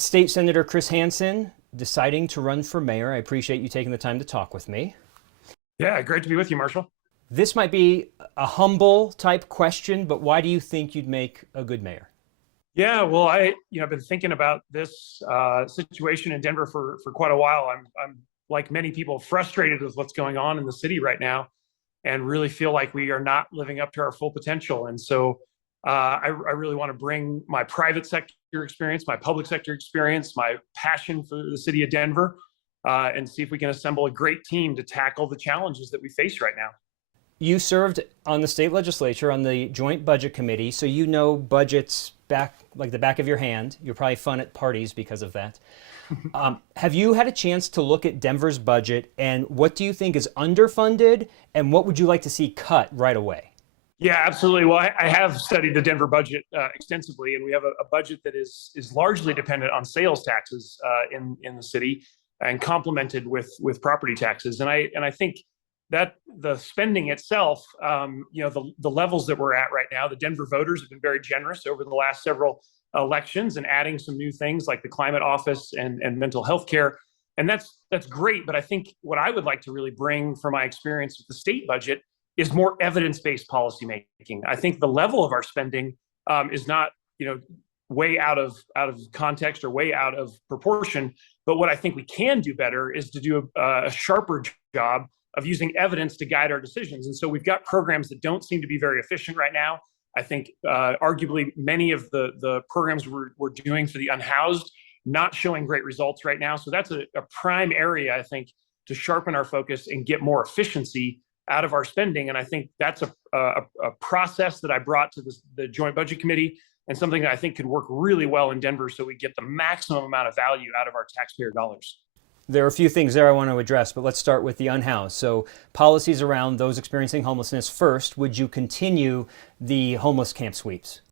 State Senator Chris Hansen deciding to run for mayor. I appreciate you taking the time to talk with me. Yeah, great to be with you, Marshall. This might be a humble type question, but why do you think you'd make a good mayor? Yeah, well, I've been thinking about this situation in Denver for quite a while. I'm like many people frustrated with what's going on in the city right now, and really feel like we are not living up to our full potential. And so, I really want to bring my private sector experience, my public sector experience, my passion for the city of Denver, and see if we can assemble a great team to tackle the challenges that we face right now. You served on the state legislature on the joint budget committee, so you know budgets back like the back of your hand. You're probably fun at parties because of that. Have you had a chance to look at Denver's budget, and what do you think is underfunded, and what would you like to see cut right away? Yeah, absolutely. Well, I have studied the Denver budget extensively, and we have a budget that is largely dependent on sales taxes in the city, and complemented with property taxes. And I think that the spending itself, the levels that we're at right now, the Denver voters have been very generous over the last several elections and adding some new things like the climate office and mental health care. And that's great. But I think what I would like to really bring from my experience with the state budget is more evidence-based policy making. I think the level of our spending is not, way out of context or way out of proportion. But what I think we can do better is to do a sharper job of using evidence to guide our decisions. And so we've got programs that don't seem to be very efficient right now. I think arguably many of the programs we're doing for the unhoused not showing great results right now. So that's a prime area, I think, to sharpen our focus and get more efficiency out of our spending. And I think that's a process that I brought to the Joint Budget Committee, and something that I think could work really well in Denver so we get the maximum amount of value out of our taxpayer dollars. There are a few things there I want to address, but let's start with the unhoused. So policies around those experiencing homelessness first. Would you continue the homeless camp sweeps?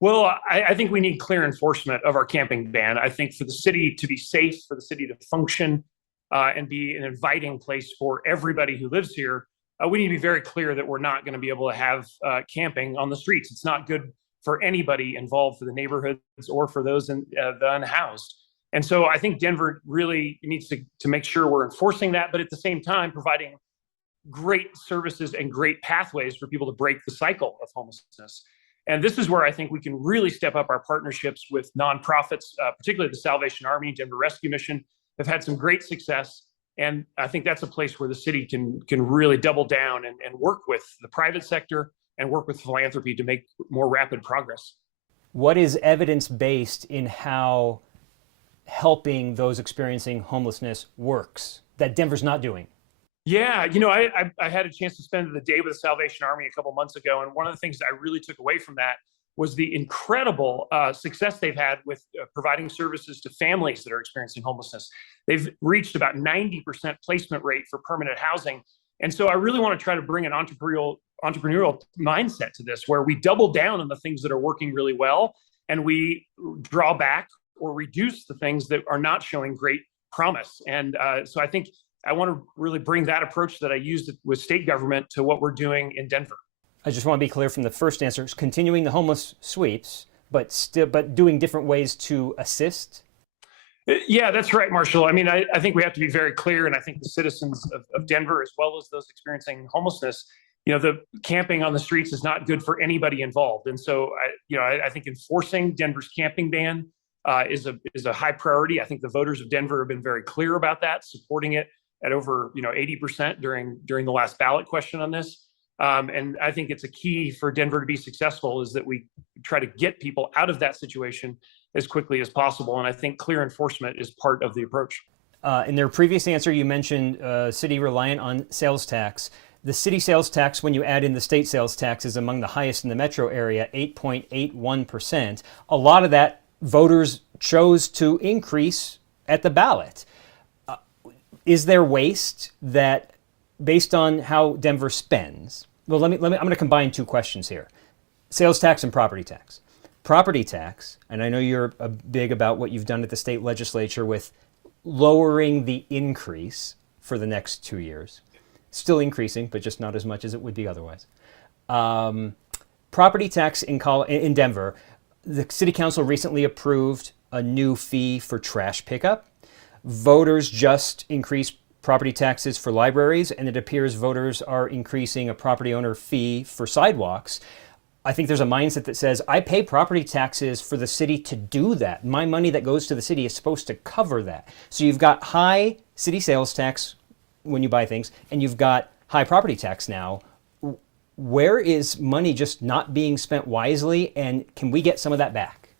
Well, I think we need clear enforcement of our camping ban. I think for the city to be safe, for the city to function and be an inviting place for everybody who lives here, we need to be very clear that we're not going to be able to have camping on the streets. It's not good for anybody involved, for the neighborhoods or for those in the unhoused. And so I think Denver really needs to make sure we're enforcing that, but at the same time, providing great services and great pathways for people to break the cycle of homelessness. And this is where I think we can really step up our partnerships with nonprofits, particularly the Salvation Army, Denver Rescue Mission, have had some great success. And I think that's a place where the city can really double down and work with the private sector and work with philanthropy to make more rapid progress. What is evidence-based in how helping those experiencing homelessness works that Denver's not doing? Yeah, I had a chance to spend the day with the Salvation Army a couple months ago, and one of the things that I really took away from that was the incredible success they've had with providing services to families that are experiencing homelessness. They've reached about 90% placement rate for permanent housing. And so I really want to try to bring an entrepreneurial mindset to this, where we double down on the things that are working really well, and we draw back or reduce the things that are not showing great promise. And so I think I want to really bring that approach that I used with state government to what we're doing in Denver. I just want to be clear from the first answer, it's continuing the homeless sweeps, but doing different ways to assist. Yeah, that's right, Marshall. I mean, I think we have to be very clear, and I think the citizens of Denver, as well as those experiencing homelessness, the camping on the streets is not good for anybody involved. And so, I think enforcing Denver's camping ban is a high priority. I think the voters of Denver have been very clear about that, supporting it at over 80% during the last ballot question on this. And I think it's a key for Denver to be successful is that we try to get people out of that situation as quickly as possible. And I think clear enforcement is part of the approach. In their previous answer, you mentioned city reliant on sales tax. The city sales tax, when you add in the state sales tax, is among the highest in the metro area, 8.81%. A lot of that voters chose to increase at the ballot. Is there waste that, based on how Denver spends? Well, I'm going to combine two questions here: sales tax and property tax. Property tax, and I know you're big about what you've done at the state legislature with lowering the increase for the next 2 years. Still increasing, but just not as much as it would be otherwise. Property tax in Denver, the city council recently approved a new fee for trash pickup. Voters just increased property taxes for libraries, and it appears voters are increasing a property owner fee for sidewalks. I think there's a mindset that says, I pay property taxes for the city to do that. My money that goes to the city is supposed to cover that. So you've got high city sales tax when you buy things, and you've got high property tax now. Where is money just not being spent wisely, and can we get some of that back?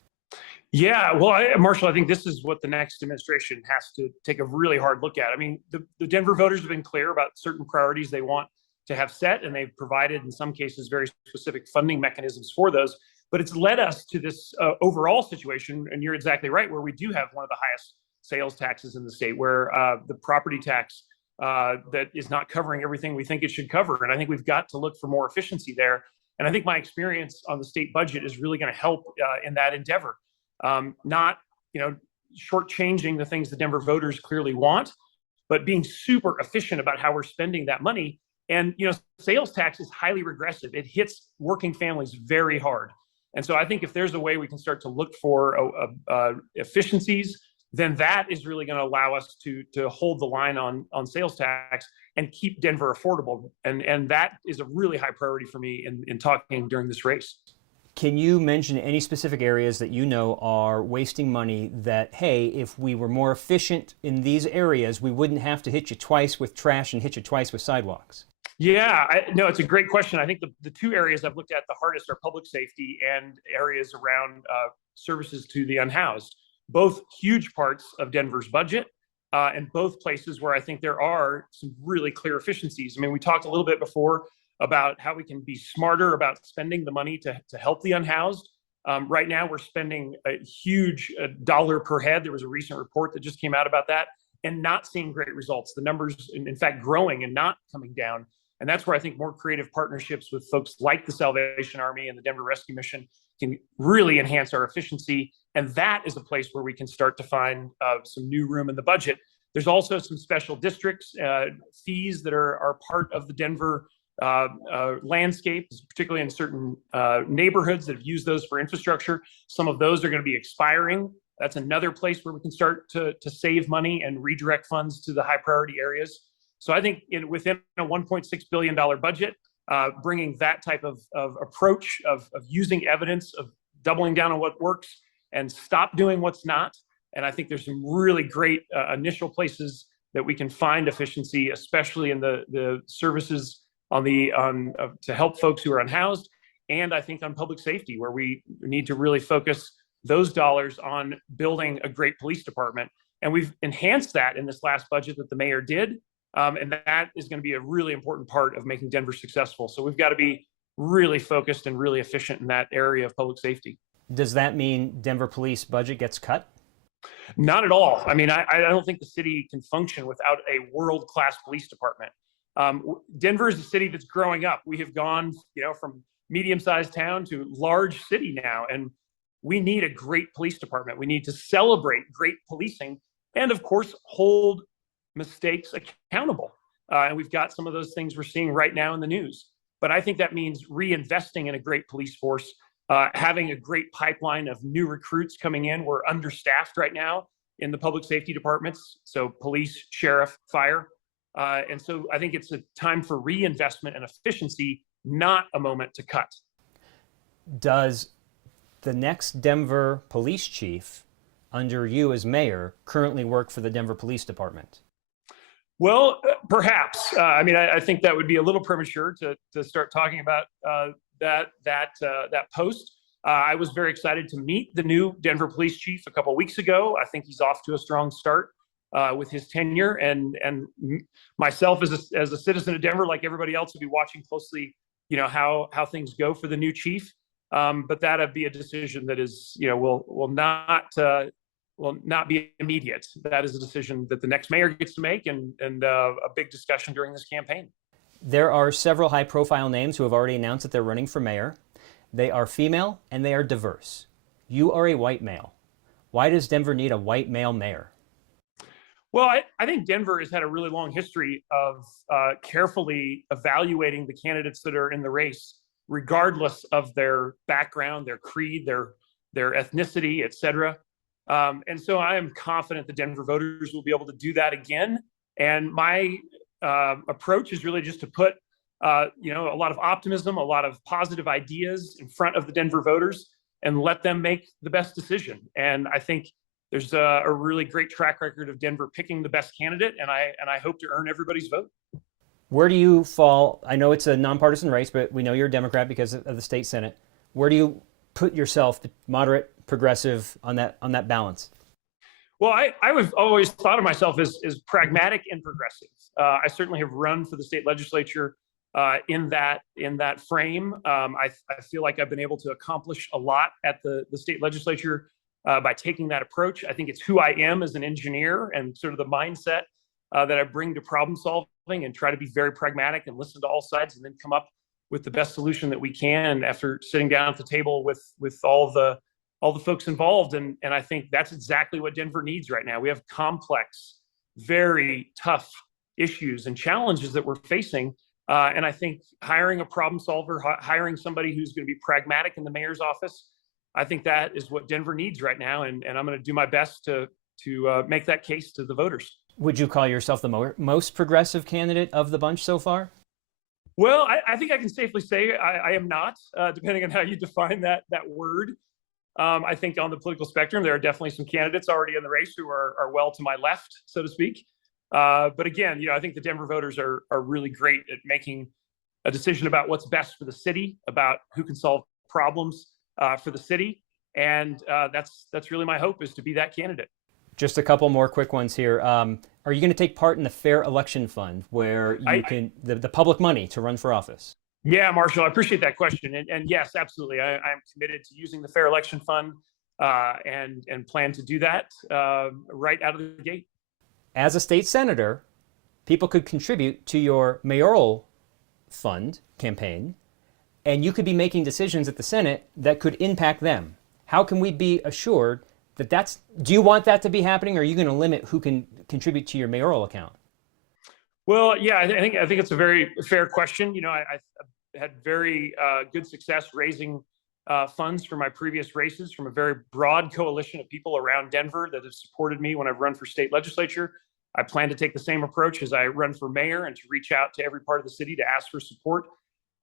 Yeah, well, Marshall, I think this is what the next administration has to take a really hard look at. I mean, the Denver voters have been clear about certain priorities they want to have set, and they've provided, in some cases, very specific funding mechanisms for those. But it's led us to this overall situation, and you're exactly right, where we do have one of the highest sales taxes in the state, where the property tax that is not covering everything we think it should cover. And I think we've got to look for more efficiency there. And I think my experience on the state budget is really going to help in that endeavor. Not, shortchanging the things the Denver voters clearly want, but being super efficient about how we're spending that money. And, sales tax is highly regressive. It hits working families very hard. And so I think if there's a way we can start to look for efficiencies, then that is really going to allow us to hold the line on sales tax and keep Denver affordable. And that is a really high priority for me in talking during this race. Can you mention any specific areas that you know are wasting money that, hey, if we were more efficient in these areas, we wouldn't have to hit you twice with trash and hit you twice with sidewalks? Yeah, no, it's a great question. I think the two areas I've looked at the hardest are public safety and areas around services to the unhoused. Both huge parts of Denver's budget, and both places where I think there are some really clear efficiencies. I mean, we talked a little bit before about how we can be smarter about spending the money to help the unhoused. Right now, we're spending a huge dollar per head. There was a recent report that just came out about that, and not seeing great results. The numbers, in fact, growing and not coming down. And that's where I think more creative partnerships with folks like the Salvation Army and the Denver Rescue Mission can really enhance our efficiency. And that is a place where we can start to find some new room in the budget. There's also some special districts, fees that are part of the Denver landscape, particularly in certain neighborhoods that have used those for infrastructure. Some of those are going to be expiring. That's another place where we can start to save money and redirect funds to the high priority areas. So I think within a $1.6 billion budget, bringing that type of approach of using evidence, of doubling down on what works and stop doing what's not. And I think there's some really great initial places that we can find efficiency, especially in the services to help folks who are unhoused. And I think on public safety, where we need to really focus those dollars on building a great police department. And we've enhanced that in this last budget that the mayor did. And that is going to be a really important part of making Denver successful. So we've got to be really focused and really efficient in that area of public safety. Does that mean Denver police budget gets cut? Not at all. I mean, I don't think the city can function without a world-class police department. Denver is a city that's growing up. We have gone, from medium-sized town to large city now, and we need a great police department. We need to celebrate great policing and, of course, hold mistakes accountable. And we've got some of those things we're seeing right now in the news. But I think that means reinvesting in a great police force, having a great pipeline of new recruits coming in. We're understaffed right now in the public safety departments, so police, sheriff, fire. And so I think it's a time for reinvestment and efficiency, not a moment to cut. Does the next Denver police chief, under you as mayor, currently work for the Denver Police Department? Well, perhaps. I mean, I think that would be a little premature to start talking about that post. I was very excited to meet the new Denver police chief a couple of weeks ago. I think he's off to a strong start with his tenure, and myself as a citizen of Denver, like everybody else, will be watching closely, how things go for the new chief. But that'd be a decision that is, will not be immediate. That is a decision that the next mayor gets to make, and a big discussion during this campaign. There are several high-profile names who have already announced that they're running for mayor. They are female and they are diverse. You are a white male. Why does Denver need a white male mayor? Well, I think Denver has had a really long history of carefully evaluating the candidates that are in the race, regardless of their background, their creed, their ethnicity, et cetera. And so I am confident the Denver voters will be able to do that again. And my approach is really just to put a lot of optimism, a lot of positive ideas in front of the Denver voters and let them make the best decision. And I think there's a really great track record of Denver picking the best candidate, and I hope to earn everybody's vote. Where do you fall? I know it's a nonpartisan race, but we know you're a Democrat because of the state Senate. Where do you put yourself, moderate, progressive, on that balance? Well, I've always thought of myself as pragmatic and progressive. I certainly have run for the state legislature in that frame. I feel like I've been able to accomplish a lot at the state legislature by taking that approach. I think it's who I am as an engineer and sort of the mindset that I bring to problem solving, and try to be very pragmatic and listen to all sides and then come up with the best solution that we can after sitting down at the table with all the folks involved. And I think that's exactly what Denver needs right now. We have complex, very tough issues and challenges that we're facing. And I think hiring a problem solver, hiring somebody who's going to be pragmatic in the mayor's office, I think that is what Denver needs right now. And I'm going to do my best to make that case to the voters. Would you call yourself the most progressive candidate of the bunch so far? Well, I think I can safely say I am not, depending on how you define that word. I think on the political spectrum, there are definitely some candidates already in the race who are well to my left, so to speak. But again, I think the Denver voters are really great at making a decision about what's best for the city, about who can solve problems for the city. And that's really my hope, is to be that candidate. Just a couple more quick ones here. Are you going to take part in the Fair Election Fund, where you can the public money to run for office? Yeah, Marshall, I appreciate that question. And yes, absolutely. I'm committed to using the Fair Election Fund and plan to do that right out of the gate. As a state senator, people could contribute to your mayoral fund campaign, and you could be making decisions at the Senate that could impact them. How can we be assured that do you want that to be happening, or are you going to limit who can contribute to your mayoral account? Well, yeah, I think it's a very fair question. I had very good success raising funds for my previous races from a very broad coalition of people around Denver that have supported me when I've run for state legislature. I plan to take the same approach as I run for mayor, and to reach out to every part of the city to ask for support.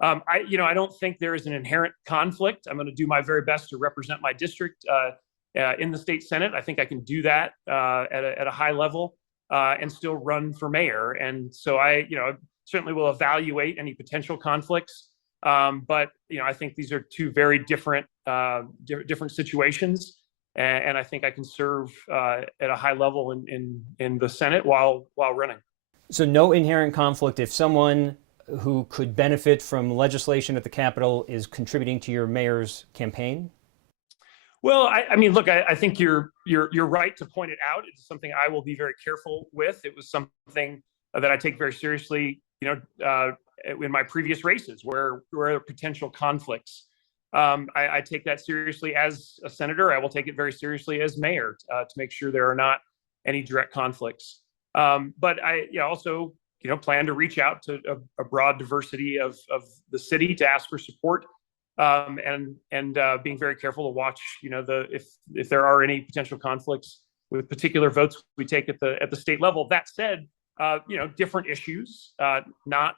I don't think there is an inherent conflict. I'm going to do my very best to represent my district in the state Senate. I think I can do that at a high level and still run for mayor. And so I certainly will evaluate any potential conflicts. But I think these are two very different situations, and I think I can serve at a high level in the Senate while running. So no inherent conflict if someone who could benefit from legislation at the Capitol is contributing to your mayor's campaign? Well, I mean, look, I think you're right to point it out. It's something I will be very careful with. It was something that I take very seriously, in my previous races where there are potential conflicts. I take that seriously as a senator. I will take it very seriously as mayor to make sure there are not any direct conflicts. But I also plan to reach out to a broad diversity of the city to ask for support. And being very careful to watch, if there are any potential conflicts with particular votes we take at the state level. That said, different issues, not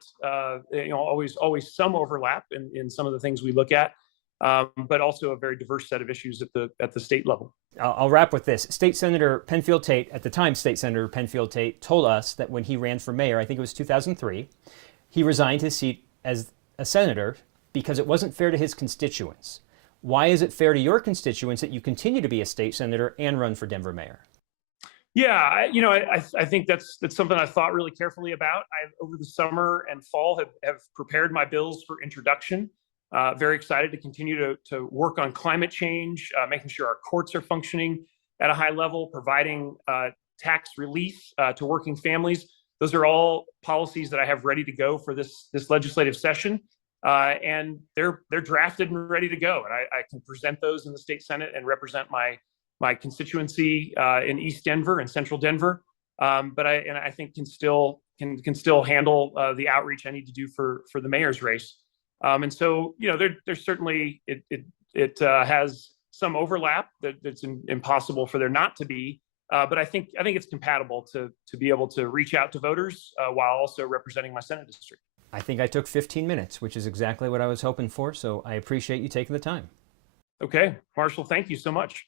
always some overlap in some of the things we look at, but also a very diverse set of issues at the state level. I'll wrap with this. State Senator Penfield Tate, at the time, State Senator Penfield Tate told us that when he ran for mayor, I think it was 2003, he resigned his seat as a senator because it wasn't fair to his constituents. Why is it fair to your constituents that you continue to be a state senator and run for Denver mayor? Yeah, I think that's something I've thought really carefully about. Over the summer and fall have prepared my bills for introduction. Very excited to continue to work on climate change, making sure our courts are functioning at a high level, providing tax relief to working families. Those are all policies that I have ready to go for this legislative session. And they're drafted and ready to go. And I can present those in the state Senate and represent my constituency in East Denver and Central Denver. But I think can still handle the outreach I need to do for the mayor's race. And so there's certainly it has some overlap that's impossible for there not to be. But I think it's compatible to be able to reach out to voters while also representing my Senate district. I think I took 15 minutes, which is exactly what I was hoping for. So I appreciate you taking the time. Okay, Marshall, thank you so much.